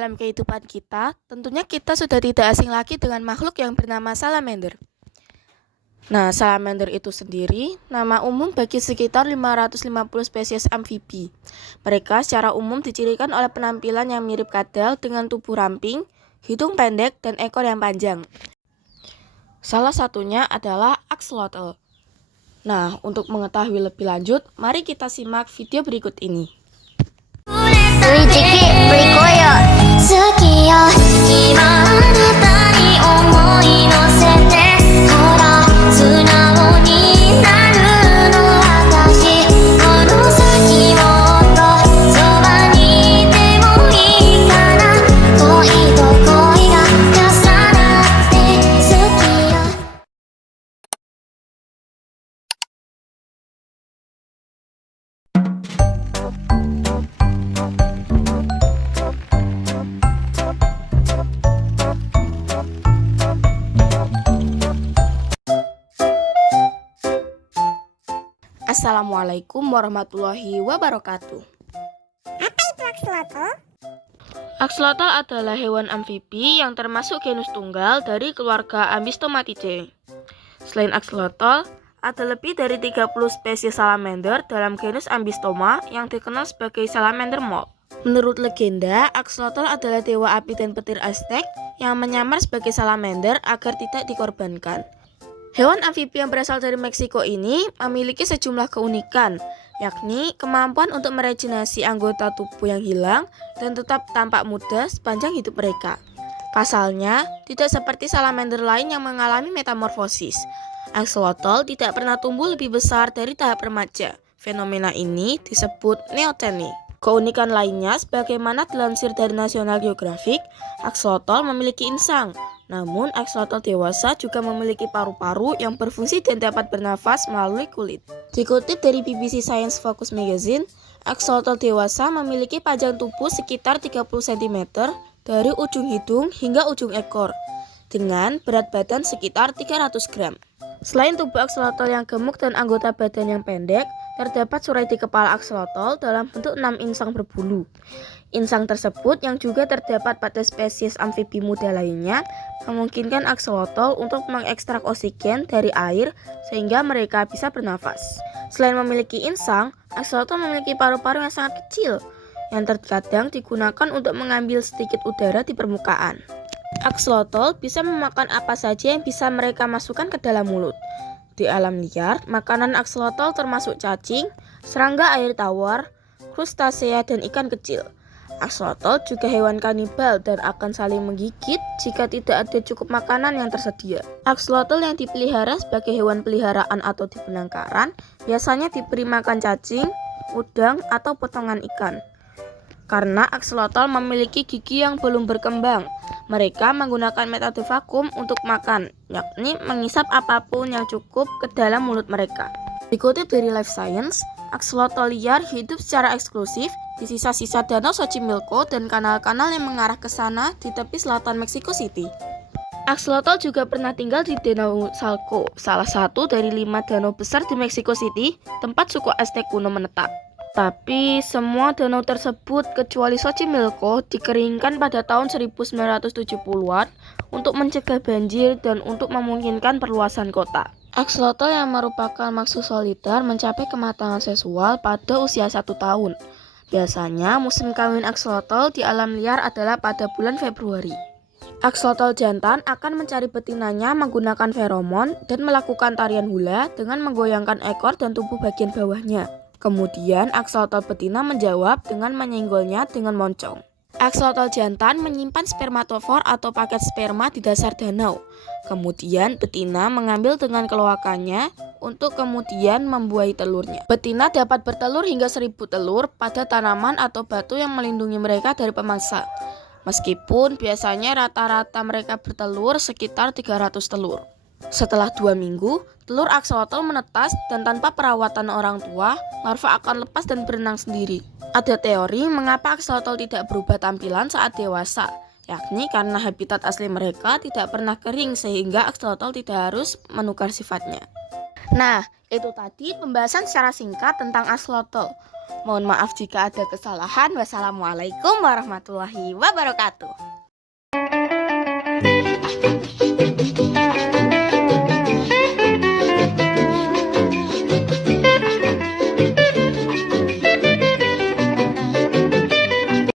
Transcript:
dalam kehidupan kita, tentunya kita sudah tidak asing lagi dengan makhluk yang bernama salamander. Nah, salamander itu sendiri nama umum bagi sekitar 550 spesies amfibi. Mereka secara umum dicirikan oleh penampilan yang mirip kadal dengan tubuh ramping, hidung pendek, dan ekor yang panjang. Salah satunya adalah axolotl. Nah, untuk mengetahui lebih lanjut, mari kita simak video berikut ini. Assalamualaikum warahmatullahi wabarakatuh. Apa itu axolotl? Axolotl adalah hewan amfibi yang termasuk genus tunggal dari keluarga Ambystomatidae. Selain axolotl, ada lebih dari 30 spesies salamander dalam genus Ambystoma yang dikenal sebagai salamander moth. Menurut legenda, axolotl adalah dewa api dan petir Aztec yang menyamar sebagai salamander agar tidak dikorbankan. Hewan amfibi yang berasal dari Meksiko ini memiliki sejumlah keunikan, yakni kemampuan untuk meregenerasi anggota tubuh yang hilang dan tetap tampak muda sepanjang hidup mereka. Pasalnya, tidak seperti salamander lain yang mengalami metamorfosis. Axolotl tidak pernah tumbuh lebih besar dari tahap remaja. Fenomena ini disebut neoteny. Keunikan lainnya, sebagaimana dilansir dari National Geographic, axolotl memiliki insang. Namun, axolotl dewasa juga memiliki paru-paru yang berfungsi dan dapat bernafas melalui kulit. Dikutip dari BBC Science Focus Magazine, axolotl dewasa memiliki panjang tubuh sekitar 30 cm dari ujung hidung hingga ujung ekor, dengan berat badan sekitar 300 gram. Selain tubuh axolotl yang gemuk dan anggota badan yang pendek, terdapat surai di kepala axolotl dalam bentuk 6 insang berbulu. Insang tersebut yang juga terdapat pada spesies amfibi muda lainnya memungkinkan axolotl untuk mengekstrak oksigen dari air sehingga mereka bisa bernafas. Selain memiliki insang, axolotl memiliki paru-paru yang sangat kecil yang terkadang digunakan untuk mengambil sedikit udara di permukaan. Axolotl bisa memakan apa saja yang bisa mereka masukkan ke dalam mulut. Di alam liar, makanan axolotl termasuk cacing, serangga air tawar, krustasea, dan ikan kecil. Axolotl juga hewan kanibal dan akan saling menggigit jika tidak ada cukup makanan yang tersedia. Axolotl yang dipelihara sebagai hewan peliharaan atau di penangkaran biasanya diberi makan cacing, udang, atau potongan ikan. Karena axolotl memiliki gigi yang belum berkembang, mereka menggunakan metode vakum untuk makan, yakni mengisap apapun yang cukup ke dalam mulut mereka. Dikutip dari Life Science, axolotl liar hidup secara eksklusif di sisa-sisa danau Xochimilco dan kanal-kanal yang mengarah ke sana di tepi selatan Mexico City. Axolotl juga pernah tinggal di Danau Salco, salah satu dari 5 danau besar di Mexico City, tempat suku Aztec kuno menetap. Tapi semua danau tersebut kecuali Xochimilco dikeringkan pada tahun 1970-an untuk mencegah banjir dan untuk memungkinkan perluasan kota. Axolotl yang merupakan makhluk soliter mencapai kematangan seksual pada usia 1 tahun. Biasanya musim kawin axolotl di alam liar adalah pada bulan Februari. Axolotl jantan akan mencari betinanya menggunakan feromon dan melakukan tarian hula dengan menggoyangkan ekor dan tubuh bagian bawahnya. Kemudian axolotl betina menjawab dengan menyenggolnya dengan moncong. Axolotl jantan menyimpan spermatofor atau paket sperma di dasar danau. Kemudian betina mengambil dengan keloakannya untuk kemudian membuahi telurnya. Betina dapat bertelur hingga 1000 telur pada tanaman atau batu yang melindungi mereka dari pemangsa. Meskipun biasanya rata-rata mereka bertelur sekitar 300 telur. Setelah 2 minggu, telur axolotl menetas dan tanpa perawatan orang tua, larva akan lepas dan berenang sendiri. Ada teori mengapa axolotl tidak berubah tampilan saat dewasa, yakni karena habitat asli mereka tidak pernah kering sehingga axolotl tidak harus menukar sifatnya. Nah, itu tadi pembahasan secara singkat tentang axolotl. Mohon maaf jika ada kesalahan. Wassalamualaikum warahmatullahi wabarakatuh.